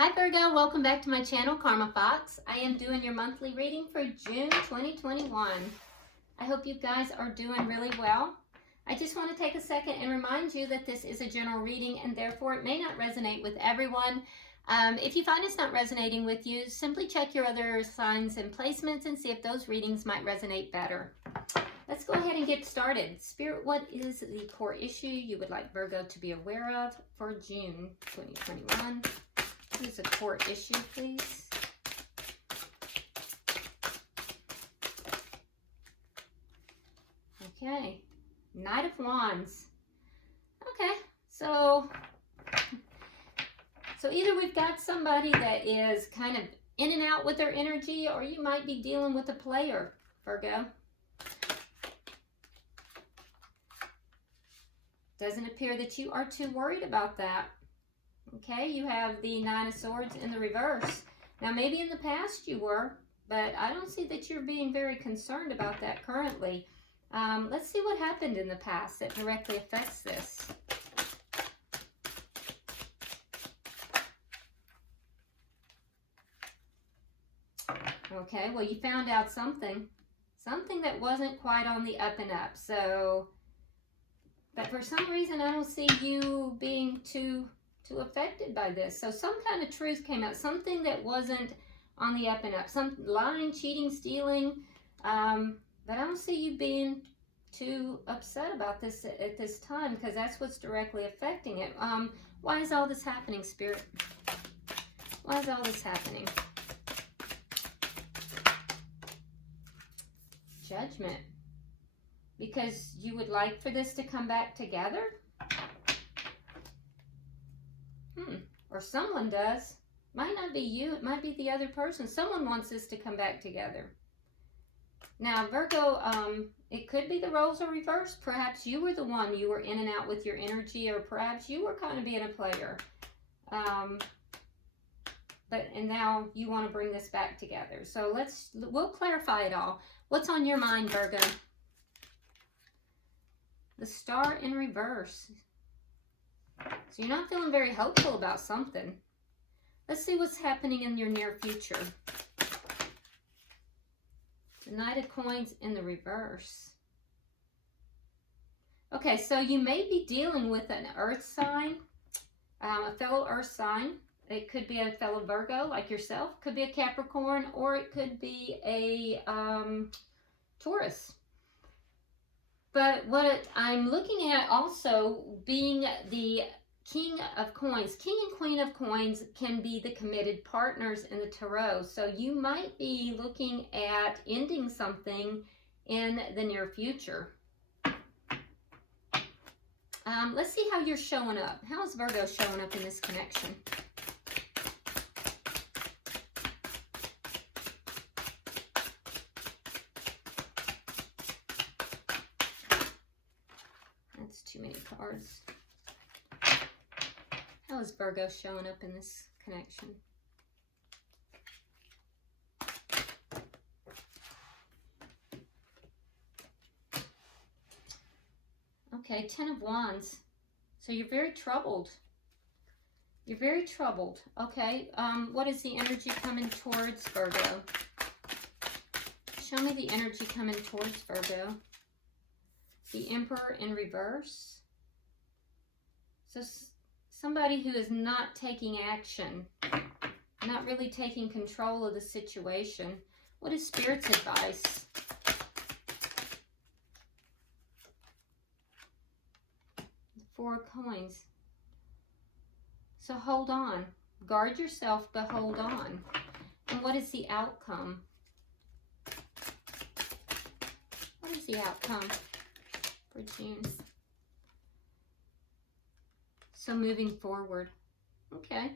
Hi Virgo, welcome back to my channel, Karma Fox. I am doing your monthly reading for June 2021. I hope you guys are doing really well. I just want to take a second and remind you that this is a general reading and therefore it may not resonate with everyone. If you find it's not resonating with you, simply check your other signs and placements and see if those readings might resonate better. Let's go ahead and get started. Spirit, what is the core issue you would like Virgo to be aware of for June 2021? What is a core issue, please? Okay, Knight of Wands. Okay, so either we've got somebody that is kind of in and out with their energy, or you might be dealing with a player, Virgo. Doesn't appear that you are too worried about that. Okay, you have the Nine of Swords in the reverse. Now, maybe in the past you were, but I don't see that you're being very concerned about that currently. Let's see what happened in the past that directly affects this. Okay, well, you found out something that wasn't quite on the up and up. So, but for some reason, I don't see you being too affected by this. So some kind of truth came out, something that wasn't on the up and up, some lying, cheating, stealing, but I don't see you being too upset about this at this time, because that's what's directly affecting it. Why is all this happening, Spirit? Why is all this happening? Judgment. Because you would like for this to come back together? Or someone does. Might not be you, it might be the other person. Someone wants this to come back together. Now, Virgo, it could be the roles are reversed. Perhaps you were the one, you were in and out with your energy, or perhaps you were kind of being a player. And now you want to bring this back together. So we'll clarify it all. What's on your mind, Virgo? The Star in reverse. So you're not feeling very hopeful about something. Let's see what's happening in your near future. The Knight of Coins in the reverse. Okay, so you may be dealing with an earth sign, a fellow earth sign. It could be a fellow Virgo like yourself, could be a Capricorn, or it could be a Taurus. But what I'm looking at also being the King of Coins. King and Queen of Coins can be the committed partners in the Tarot. So you might be looking at ending something in the near future. Let's see how you're showing up. How is Virgo showing up in this connection? That's too many cards. How is Virgo showing up in this connection? Okay, Ten of Wands. So you're very troubled. You're very troubled. Okay, what is the energy coming towards Virgo? Show me the energy coming towards Virgo. The Emperor in reverse. So somebody who is not taking action, not really taking control of the situation. What is Spirit's advice? The Four of Coins. So hold on. Guard yourself, but hold on. And what is the outcome? What is the outcome for June? So moving forward. Okay.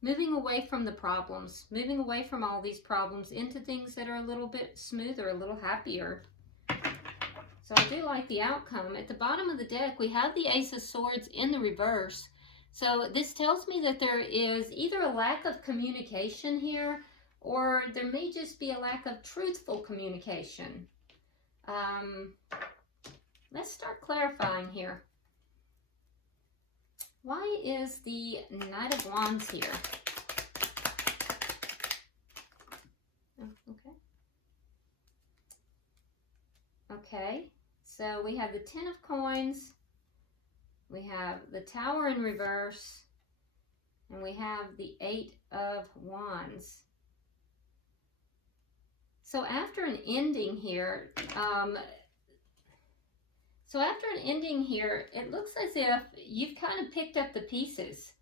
Moving away from the problems. Moving away from all these problems into things that are a little bit smoother, a little happier. So I do like the outcome. At the bottom of the deck, we have the Ace of Swords in the reverse. So this tells me that there is either a lack of communication here, or there may just be a lack of truthful communication. Let's start clarifying here. Why is the Knight of Wands here? Okay, so we have the 10 of coins, we have the Tower in reverse, and we have the 8 of wands. So after an ending here, it looks as if you've kind of picked up the pieces,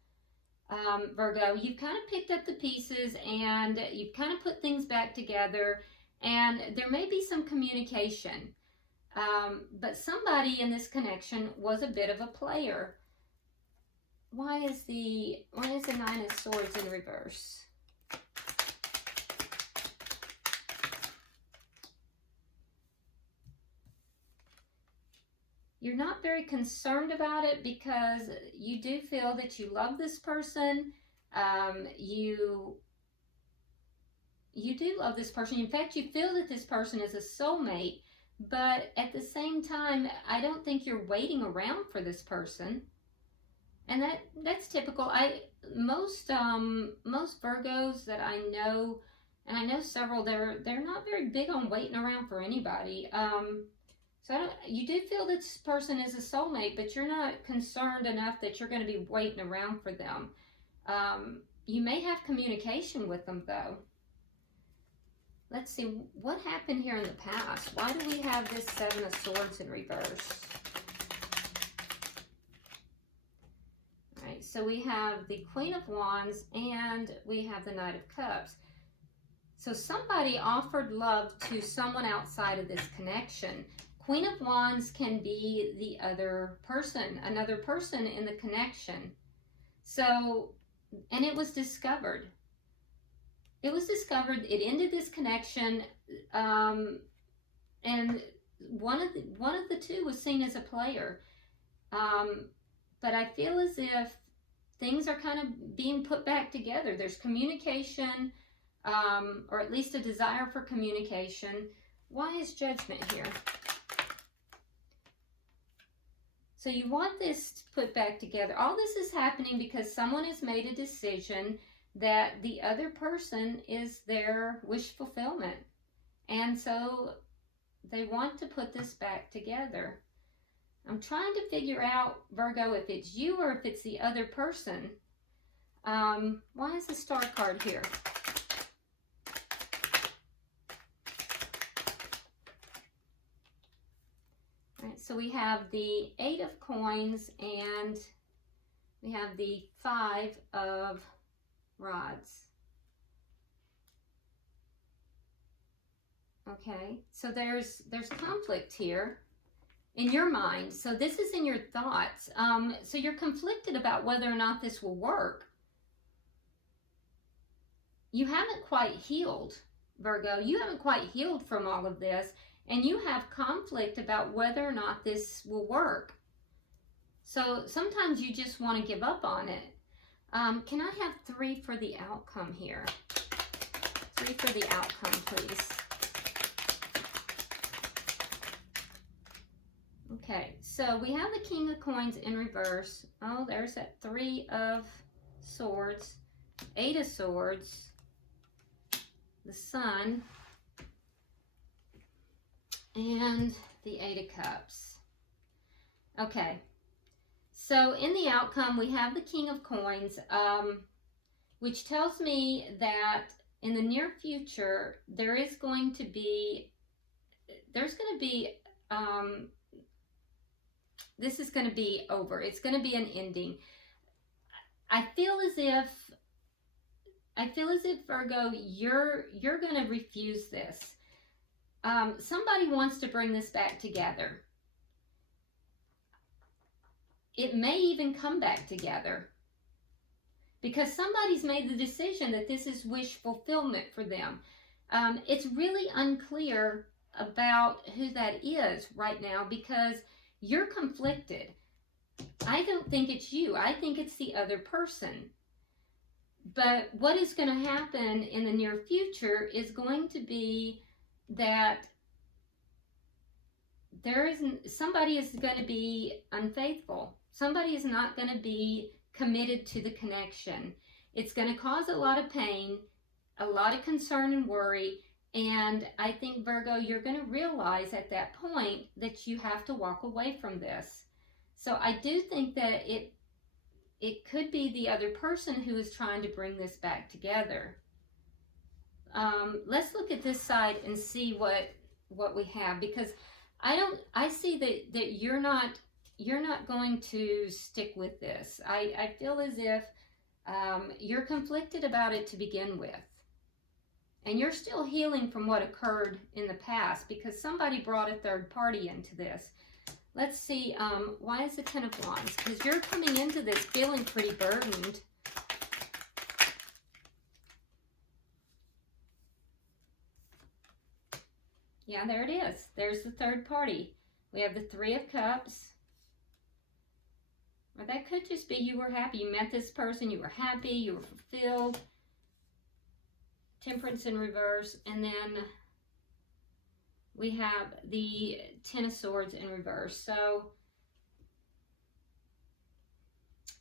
Virgo. You've kind of picked up the pieces and you've kind of put things back together, and there may be some communication. But somebody in this connection was a bit of a player. Why is the 9 of Swords in reverse? You're not very concerned about it because you do feel that you love this person. You do love this person. In fact, you feel that this person is a soulmate, but at the same time, I don't think you're waiting around for this person. And that's typical. Most Virgos that I know, and I know several, they're not very big on waiting around for anybody. So you do feel this person is a soulmate, but you're not concerned enough that you're going to be waiting around for them. You may have communication with them, though. Let's see, what happened here in the past? Why do we have this 7 of Swords in reverse? All right, so we have the Queen of Wands and we have the Knight of Cups. So somebody offered love to someone outside of this connection. Queen of Wands can be the other person, another person in the connection. So, and it was discovered. It was discovered, it ended this connection, and one of the two was seen as a player. But I feel as if things are kind of being put back together. There's communication, or at least a desire for communication. Why is Judgment here? So you want this put back together. All this is happening because someone has made a decision that the other person is their wish fulfillment. And so they want to put this back together. I'm trying to figure out, Virgo, if it's you or if it's the other person. Why is the Star card here? So we have the 8 of coins and we have the 5 of rods. Okay, so there's conflict here in your mind. So this is in your thoughts. So you're conflicted about whether or not this will work. You haven't quite healed, Virgo. You haven't quite healed from all of this. And you have conflict about whether or not this will work. So sometimes you just want to give up on it. Can I have 3 for the outcome here? 3 for the outcome, please. Okay, so we have the King of Coins in reverse. Oh, there's that 3 of Swords, 8 of Swords, the Sun, and the 8 of Cups. Okay, so in the outcome, we have the King of Coins, which tells me that in the near future, this is going to be over. It's going to be an ending. I feel as if Virgo, you're going to refuse this. Somebody wants to bring this back together. It may even come back together because somebody's made the decision that this is wish fulfillment for them. It's really unclear about who that is right now because you're conflicted. I don't think it's you. I think it's the other person. But what is going to happen in the near future is going to be that somebody is going to be unfaithful. Somebody is not going to be committed to the connection. It's going to cause a lot of pain, a lot of concern and worry, And I think, Virgo, you're going to realize at that point that you have to walk away from this. So I do think that it could be the other person who is trying to bring this back together. Let's look at this side and see what we have, because I see that you're not going to stick with this. I feel as if you're conflicted about it to begin with. And you're still healing from what occurred in the past, because somebody brought a third party into this. Let's see, why is the Ten of Wands? Because you're coming into this feeling pretty burdened. Yeah, there it is. There's the third party. We have the Three of Cups. Or that could just be you were happy. You met this person, you were happy, you were fulfilled. Temperance in reverse, and then we have the Ten of Swords in reverse. So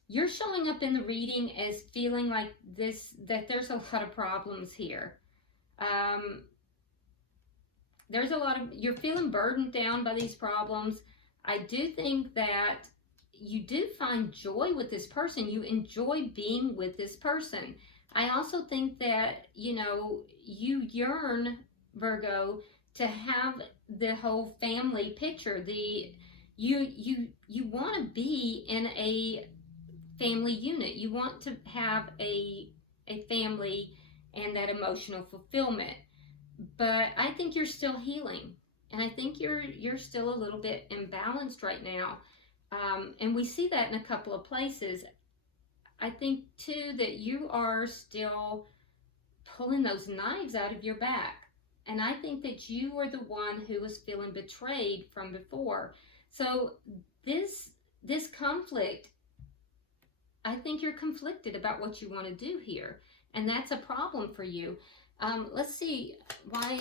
you're showing up in the reading as feeling like that there's a lot of problems here. There's a lot of, you're feeling burdened down by these problems. I do think that you do find joy with this person. You enjoy being with this person. I also think that, you know, you yearn, Virgo, to have the whole family picture. You want to be in a family unit. You want to have a family and that emotional fulfillment. But I think you're still healing, and I think you're still a little bit imbalanced right now. And we see that in a couple of places. I think, too, that you are still pulling those knives out of your back. And I think that you are the one who was feeling betrayed from before. So this conflict, I think you're conflicted about what you want to do here. And that's a problem for you. Let's see why,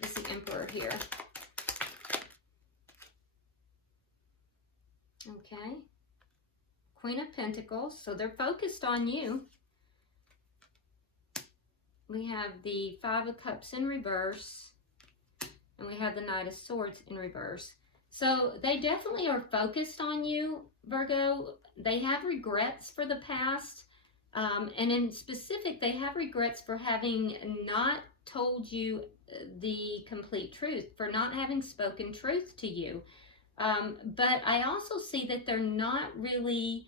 let's see, Emperor here. Okay. Queen of Pentacles, so they're focused on you. We have the Five of Cups in reverse, and we have the Knight of Swords in reverse. So they definitely are focused on you, Virgo. They have regrets for the past, and in specific, they have regrets for having not told you the complete truth, for not having spoken truth to you. But I also see that they're not really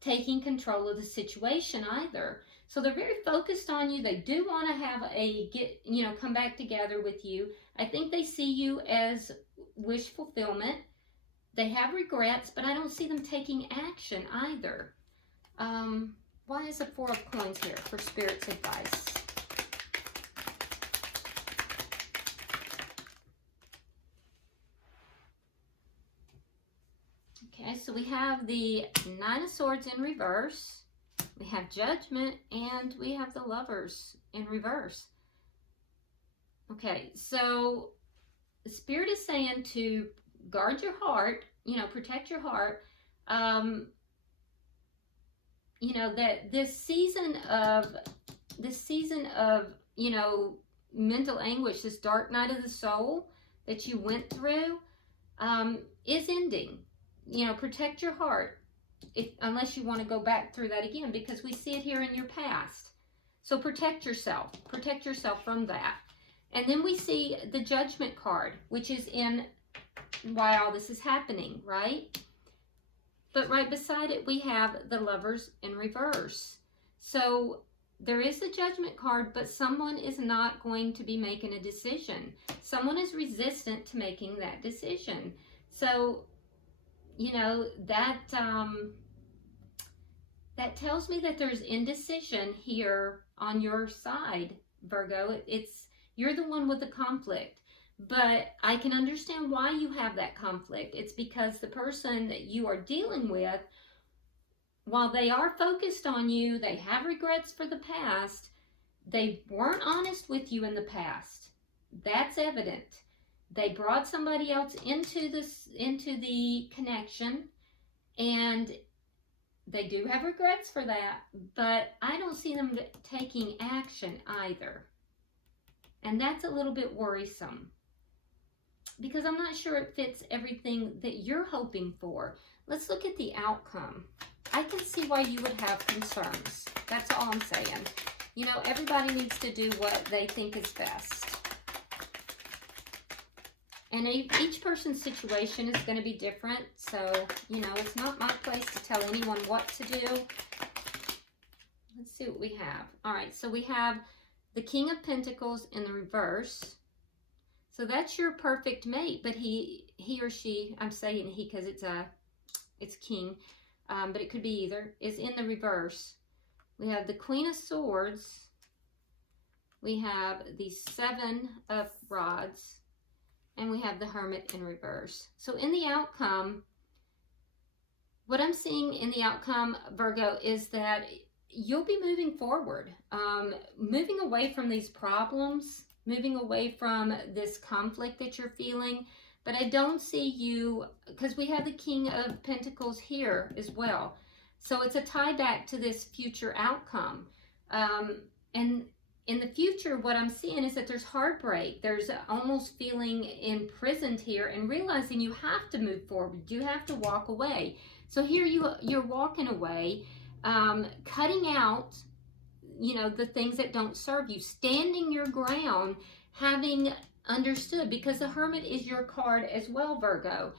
taking control of the situation either. So they're very focused on you. They do want to have come back together with you. I think they see you as wish fulfillment. They have regrets, but I don't see them taking action either. Why is the Four of Coins here for Spirit's advice? Okay, so we have the Nine of Swords in reverse, we have Judgment, and we have the Lovers in reverse. Okay, so the Spirit is saying to guard your heart, protect your heart. That this season of mental anguish, this dark night of the soul that you went through, is ending. Protect your heart, unless you want to go back through that again, because we see it here in your past. So protect yourself from that. And then we see the Judgment card, which is in why all this is happening, right? But right beside it, we have the Lovers in reverse. So there is the Judgment card, but someone is not going to be making a decision. Someone is resistant to making that decision. So that tells me that there's indecision here on your side, Virgo. You're the one with the conflict, but I can understand why you have that conflict. It's because the person that you are dealing with, while they are focused on you, they have regrets for the past, they weren't honest with you in the past. That's evident. They brought somebody else into the connection, and they do have regrets for that, but I don't see them taking action either. And that's a little bit worrisome because I'm not sure it fits everything that you're hoping for. Let's look at the outcome. I can see why you would have concerns. That's all I'm saying. You know, everybody needs to do what they think is best. And each person's situation is going to be different. So, you know, it's not my place to tell anyone what to do. Let's see what we have. All right, so we have the King of Pentacles in the reverse. So that's your perfect mate, but he or she, I'm saying he because it's king, but it could be either, is in the reverse. We have the Queen of Swords. We have the Seven of Rods. And we have the Hermit in reverse. So in the outcome, what I'm seeing in the outcome, Virgo, is that you'll be moving forward, moving away from these problems, moving away from this conflict that you're feeling. But I don't see you, because we have the King of Pentacles here as well. So it's a tie back to this future outcome. And in the future, what I'm seeing is that there's heartbreak. There's almost feeling imprisoned here and realizing you have to move forward. You have to walk away. So here you're walking away, cutting out, you know, the things that don't serve you, standing your ground, having understood, because the Hermit is your card as well, Virgo.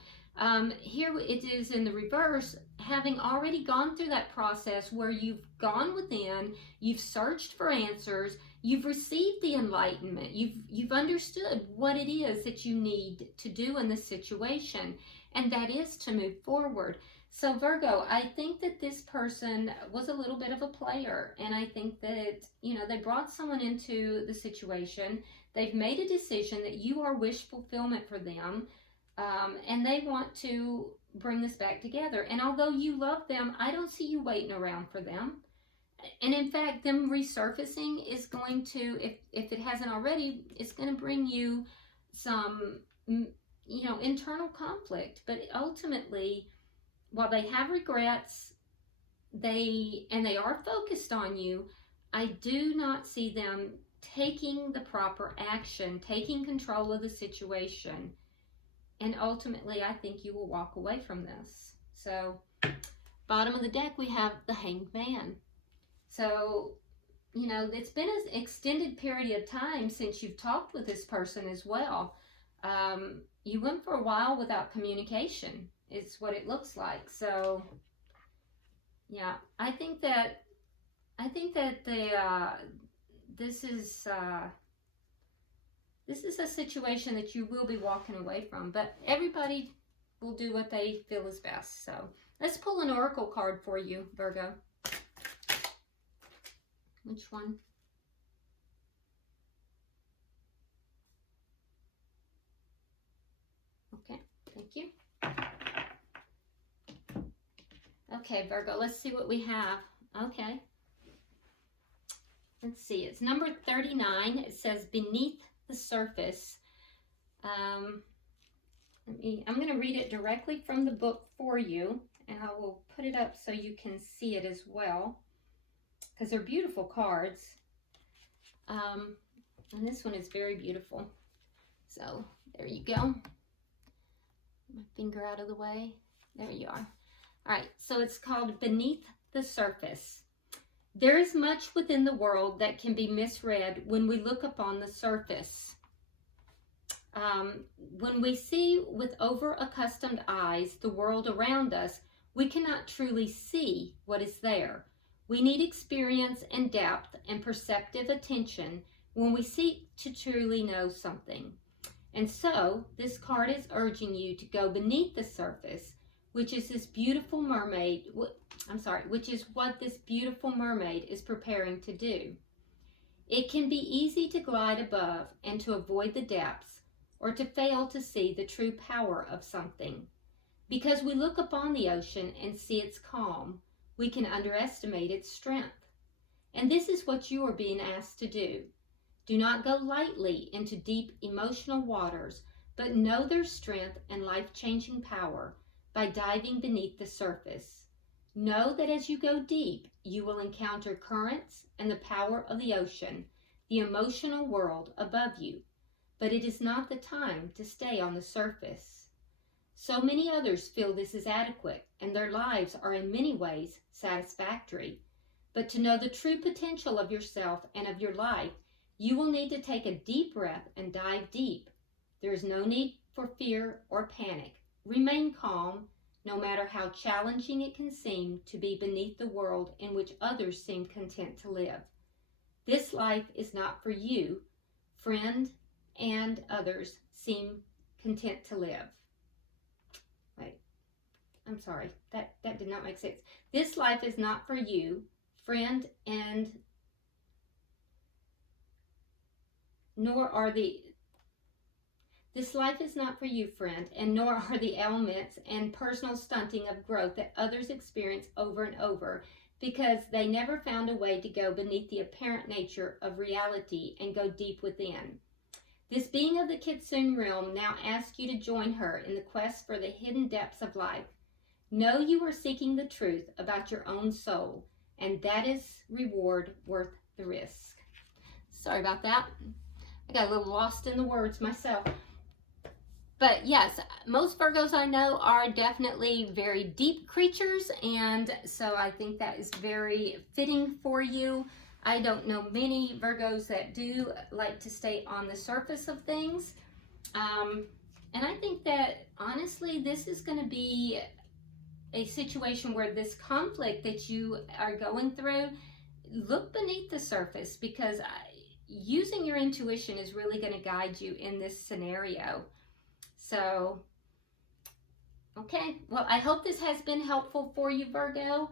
Here it is in the reverse, having already gone through that process where you've gone within, you've searched for answers, you've received the enlightenment, you've understood what it is that you need to do in this situation, and that is to move forward. So Virgo, I think that this person was a little bit of a player, and I think that, you know, they brought someone into the situation. They've made a decision that you are wish fulfillment for them, and they want to bring this back together. And although you love them, I don't see you waiting around for them. And in fact, them resurfacing is going to, if it hasn't already, it's going to bring you some, you know, internal conflict. But ultimately, while they have regrets, they are focused on you, I do not see them taking the proper action, taking control of the situation. And ultimately, I think you will walk away from this. So, bottom of the deck, we have the Hanged Man. So, you know, it's been an extended period of time since you've talked with this person as well. You went for a while without communication. It's what it looks like. So, yeah, I think that this is a situation that you will be walking away from, but everybody will do what they feel is best. So let's pull an oracle card for you, Virgo. Which one? Okay, thank you. Okay, Virgo, let's see what we have. Okay. Let's see, it's number 39. It says beneath the surface. I'm going to read it directly from the book for you, and I will put it up so you can see it as well, because they're beautiful cards. And this one is very beautiful. So there you go. My finger out of the way. There you are. All right, so it's called Beneath the Surface. There is much within the world that can be misread when we look upon the surface. When we see with over-accustomed eyes the world around us, we cannot truly see what is there. We need experience and depth and perceptive attention when we seek to truly know something. And so, this card is urging you to go beneath the surface, which is this beautiful mermaid, which is what this beautiful mermaid is preparing to do. It can be easy to glide above and to avoid the depths, or to fail to see the true power of something. Because we look upon the ocean and see its calm, we can underestimate its strength. And this is what you are being asked to do. Do not go lightly into deep emotional waters, but know their strength and life-changing power by diving beneath the surface. Know that as you go deep, you will encounter currents and the power of the ocean the emotional world above you, but it is not the time to stay on the surface. So many others feel this is adequate, and their lives are in many ways satisfactory. But to know the true potential of yourself and of your life, you will need to take a deep breath and dive deep. There is no need for fear or panic. Remain calm, no matter how challenging it can seem to be beneath the world in which others seem content to live. This life is not for you, friend, and others seem content to live. Wait, I'm sorry, that did not make sense. This life is not for you, friend, and This life is not for you, friend, and nor are the ailments and personal stunting of growth that others experience over and over, because they never found a way to go beneath the apparent nature of reality and go deep within. This being of the Kitsune realm now asks you to join her in the quest for the hidden depths of life. Know you are seeking the truth about your own soul, and that is reward worth the risk. Sorry about that. I got a little lost in the words myself. But yes, most Virgos I know are definitely very deep creatures, and so I think that is very fitting for you. I don't know many Virgos that do like to stay on the surface of things. And I think that, honestly, this is going to be a situation where this conflict that you are going through, look beneath the surface, because using your intuition is really going to guide you in this scenario. So, okay, well, I hope this has been helpful for you, Virgo.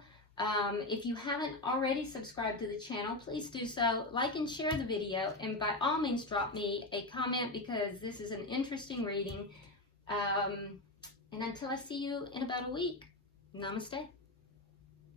If you haven't already subscribed to the channel, please do so. Like and share the video, and by all means drop me a comment, because this is an interesting reading. And until I see you in about a week, namaste.